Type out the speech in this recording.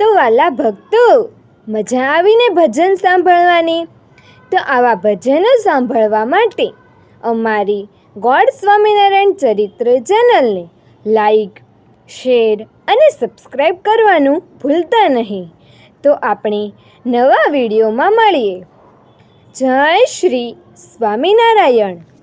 તો વાલા ભક્તો, મજા આવીને ભજન સાંભળવાની? તો આવા ભજનો સાંભળવા માટે અમારી ગોડ સ્વામિનારાયણ ચરિત્ર ચેનલને લાઈક, શેર અને સબસ્ક્રાઈબ કરવાનું ભૂલતા નહીં. તો આપણે નવા વિડીયોમાં મળીએ. જય શ્રી સ્વામિનારાયણ.